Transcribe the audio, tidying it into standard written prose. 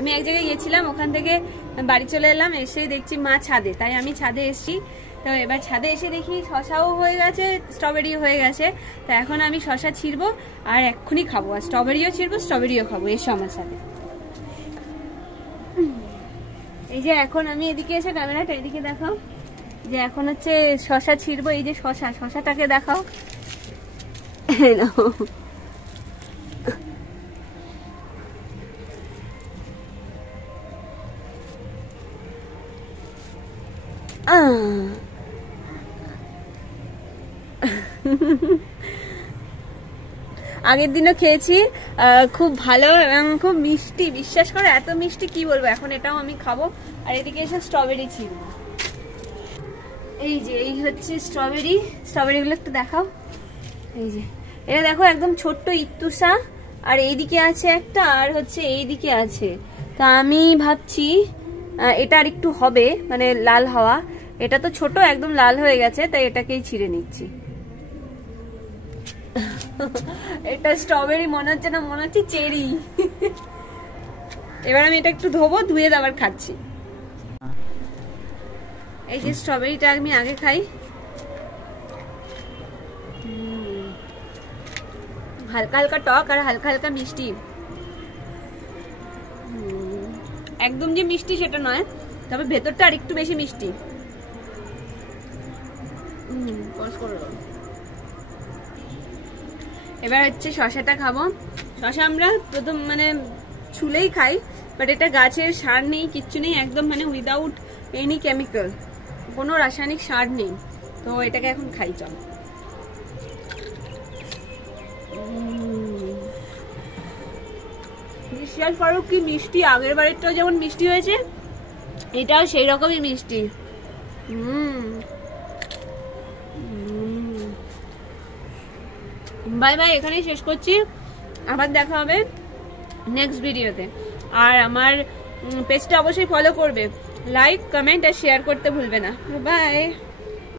আমি এক জায়গায় গিয়েছিলাম, ওখান থেকে বাড়ি চলে এলাম, এসে দেখছি মা ছাদে, তাই আমি ছাদে এসেছি। তো এবার ছাদে এসে দেখি শশাও হয়ে গেছে, স্ট্রবেরিও হয়ে গেছে। তো এখন আমি শশা ছিঁড়বো আর এক্ষুনি খাবো, আর স্ট্রবেরিও ছিঁড়বো, স্ট্রবেরিও খাবো। এসো আমার সাথে। এই যে এখন আমি এদিকে এসে, ক্যামেরাটা এদিকে দেখাও, যে এখন হচ্ছে শশা ছিঁড়বো। এই যে শশাটাকে দেখাও। আগের দিনও খেয়েছি, খুব ভালো এবং খুব মিষ্টি, বিশ্বাস করো এত মিষ্টি কি বলবো। এখন এটাও আমি খাবো আর এদিকে এসে স্ট্রবেরি ছিঁড়বো। এই যে এই হচ্ছে স্ট্রবেরিগুলো একটু দেখাও। এই যে এটা দেখো একদম ছোট্ট ইত্তুসা, আর এইদিকে আছে একটা, আর হচ্ছে এইদিকে আছে। তা আমি ভাবছি এটা আর একটু হবে, মানে লাল হওয়া। এটা তো ছোট, একদম লাল হয়ে গেছে, তাই এটাকেই ছিঁড়ে নিচ্ছি। এটা স্ট্রবেরি মনে হচ্ছে না, মনে হচ্ছে চেরি। এবার আমি এটা একটু ধোবো, ধুয়ে আবার খাচ্ছি। এই যে স্ট্রবেরিটা আমি আগে খাই। হালকা হালকা টক আর হালকা হালকা মিষ্টি, একদম যে মিষ্টি সেটা নয়, তবে ভেতরটা আর একটু বেশি মিষ্টি। এবার হচ্ছে শশাটা খাবো। শশা আমরা প্রথম মানে ছুলেই খাই, বাট এটা গাছের সার নেই, কিচ্ছু নেই, একদম মানে উইদাউট এনি কেমিক্যাল, কোনো রাসায়নিক সার নেই। তো এটাকে এখন খাই, চল। বিশ্বাস করো কি মিষ্টি, আগের বারেরটাও যেমন মিষ্টি হয়েছে, এটাও সেই রকমই মিষ্টি। বাই বাই, এখানেই শেষ করছি, আবার দেখা হবে নেক্সট ভিডিওতে। আর আমার পেজটা অবশ্যই ফলো করবে, লাইক, কমেন্ট আর শেয়ার করতে ভুলবে না। বাই।